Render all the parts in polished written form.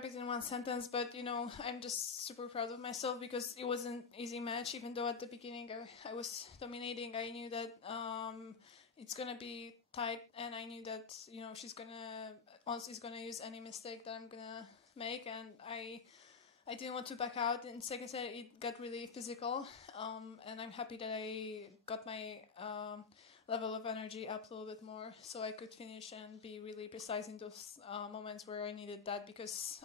describe it in one sentence, but I'm just super proud of myself because it was an easy match. Even though at the beginning I was dominating, I knew that it's gonna be tight, and I knew that she's gonna use any mistake that I'm gonna make, and I didn't want to back out. In second set, it got really physical, and I'm happy that I got my level of energy up a little bit more, so I could finish and be really precise in those moments where I needed that. Because,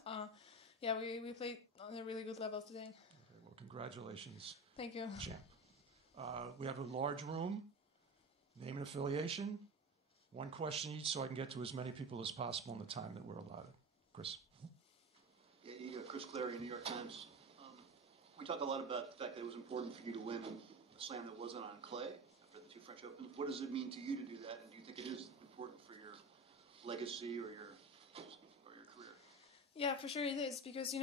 we played on a really good level today. Okay, well, congratulations. Thank you. Champ. We have a large room. Name and affiliation. One question each, so I can get to as many people as possible in the time that we're allotted. Chris. Yeah, Chris Clary, New York Times. We talked a lot about the fact that it was important for you to win a slam that wasn't on clay after the two French Opens. What does it mean to you to do that, and do you think it is important for your legacy or your career? Yeah, for sure it is, because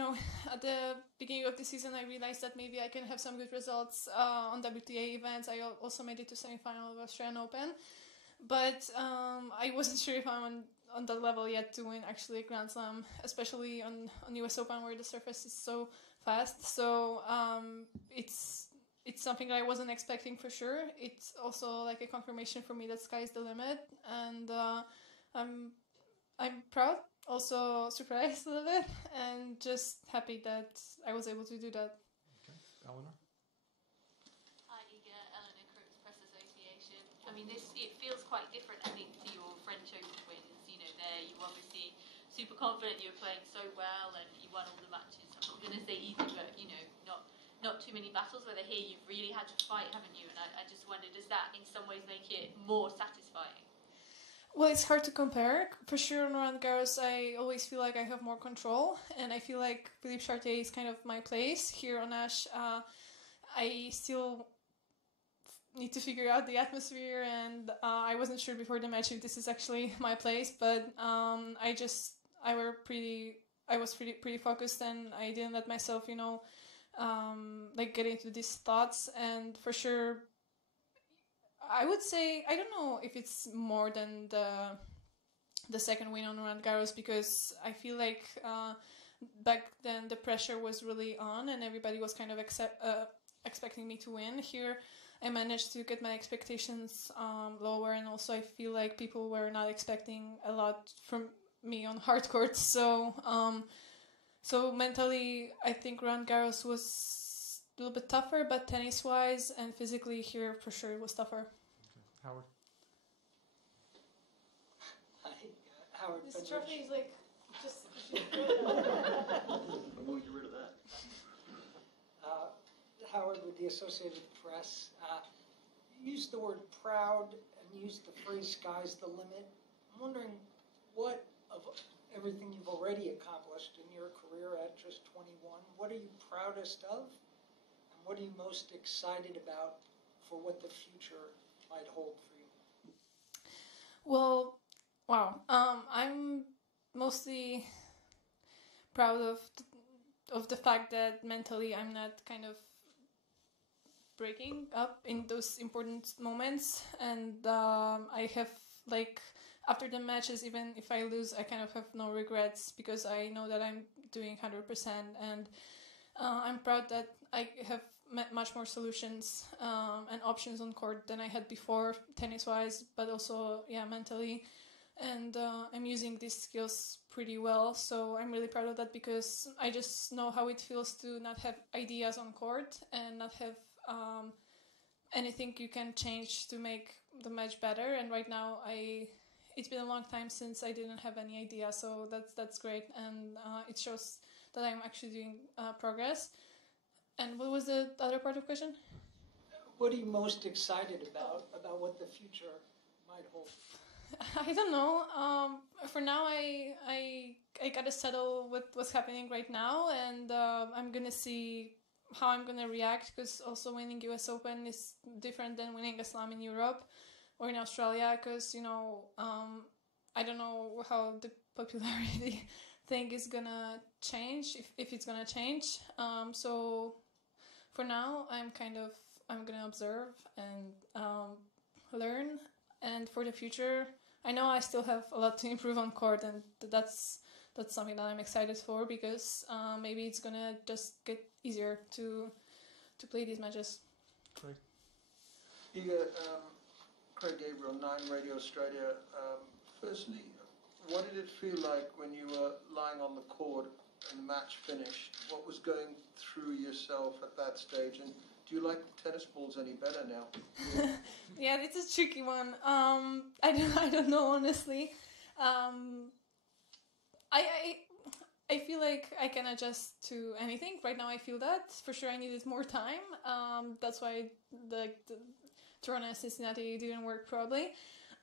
at the beginning of the season I realized that maybe I can have some good results on WTA events. I also made it to semifinal of Australian Open, but I wasn't sure if I'm on that level yet to win actually a Grand Slam, especially on US Open where the surface is so fast. So it's something that I wasn't expecting for sure. It's also like a confirmation for me that sky's the limit, and I'm proud, also surprised a little bit, and just happy that I was able to do that. Okay, Eleanor. Hi, Iga, Eleanor Crooks, Press Association. I mean, it feels quite different, I think, to your French Open wins. There, you were obviously super confident. You were playing so well, and you won all the matches. I'm not going to say easy, but not too many battles. Whether here you've really had to fight, haven't you? And I just wonder, does that in some ways make it more satisfying? Well, it's hard to compare. For sure, on Roland Garros, I always feel like I have more control, and I feel like Philippe Chartier is kind of my place. Here on Ash, I still need to figure out the atmosphere, and I wasn't sure before the match if this is actually my place, but I was pretty focused, and I didn't let myself get into these thoughts. And for sure, I would say I don't know if it's more than the second win on Roland Garros, because I feel like back then the pressure was really on and everybody was kind of expecting me to win. Here I managed to get my expectations lower, and also I feel like people were not expecting a lot from me on hard court. So mentally, I think Roland Garros was a little bit tougher, but tennis-wise and physically here, for sure, it was tougher. Okay. Howard? Hi, Howard. This trophy is like, just... I'm going to get rid of that. Howard with the Associated Press. You used the word proud and used the phrase sky's the limit. I'm wondering what of everything you've already accomplished in your career at just 21, what are you proudest of? And what are you most excited about for what the future might hold for you? Well, wow. I'm mostly proud of the fact that mentally I'm not kind of breaking up in those important moments, and I have, like, after the matches, even if I lose, I kind of have no regrets, because I know that I'm doing 100%, and I'm proud that I have much more solutions and options on court than I had before, tennis-wise, but also, mentally, and I'm using these skills pretty well, so I'm really proud of that, because I just know how it feels to not have ideas on court and not have anything you can change to make the match better. And right now, it's been a long time since I didn't have any idea, so that's great, and it shows that I'm actually doing progress. And what was the other part of the question? What are you most excited about what the future might hold? I don't know. For now, I gotta settle with what's happening right now, and I'm gonna see how I'm gonna react, because also winning US Open is different than winning a slam in Europe or in Australia, because I don't know how the popularity thing is gonna change, if it's gonna change. So for now, I'm gonna observe and learn, and for the future, I know I still have a lot to improve on court, and that's that's something that I'm excited for, because maybe it's gonna just get easier to play these matches. Craig? Iga, Craig Gabriel, 9 Radio Australia. Firstly, what did it feel like when you were lying on the court and the match finished? What was going through yourself at that stage? And do you like tennis balls any better now? Yeah, it's a tricky one. I don't know, honestly. I feel like I can adjust to anything. Right now I feel that. For sure I needed more time. That's why the Toronto and Cincinnati didn't work probably.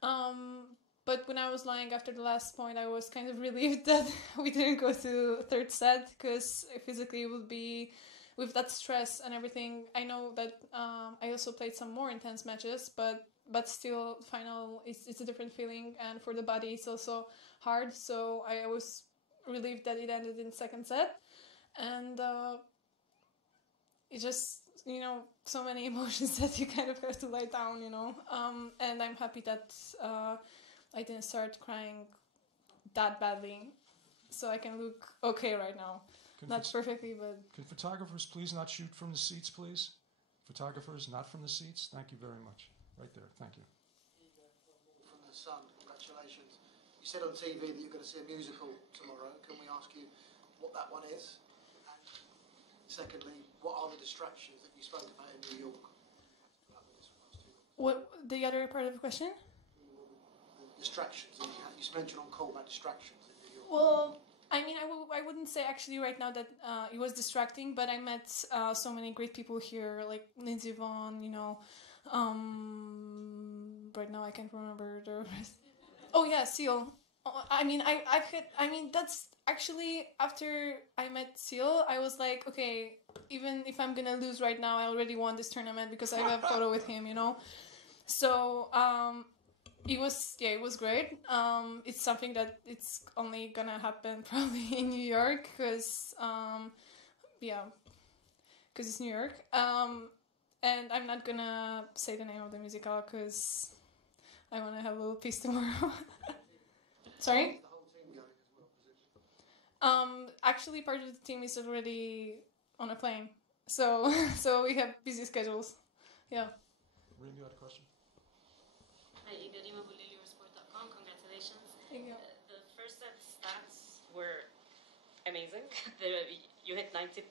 But when I was lying after the last point, I was kind of relieved that we didn't go to third set, because physically it would be, with that stress and everything. I know that I also played some more intense matches, but still, final, it's a different feeling, and for the body it's also hard. So I was relieved that it ended in second set, and it just, so many emotions that you kind of have to lie down, and I'm happy that I didn't start crying that badly, so I can look okay right now. Not perfectly, but... Can photographers please not shoot from the seats, please? Photographers, not from the seats. Thank you very much. Right there. Thank you. From the Sun, congratulations. You said on TV that you're going to see a musical tomorrow. Can we ask you what that one is? And secondly, what are the distractions that you spoke about in New York? What, the other part of the question? Distractions. You mentioned on call about distractions in New York. Well, I mean, I wouldn't say actually right now that it was distracting, but I met so many great people here, like Lindsey Vonn, right now I can't remember the rest. Oh yeah, Seal. I mean, that's actually, after I met Seal, I was like, okay, even if I'm gonna lose right now, I already won this tournament because I have a photo with him, So, it was great. It's something that it's only gonna happen probably in New York, because it's New York. And I'm not gonna say the name of the musical because I want to have a little piece tomorrow. Sorry? Actually, part of the team is already on a plane, so we have busy schedules. Yeah. Rim, you had a question? Hi, Iga Eurosport.com. Congratulations. Thank you. The first set stats were amazing. You hit 90%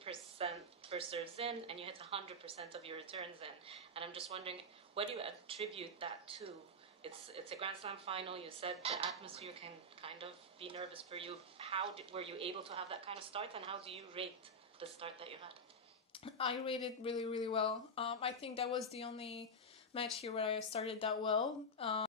first serves in, and you hit 100% of your returns in. And I'm just wondering, what do you attribute that to? It's a Grand Slam final. You said the atmosphere can kind of be nervous for you. Were you able to have that kind of start, and how do you rate the start that you had? I rated really, really well. I think that was the only match here where I started that well.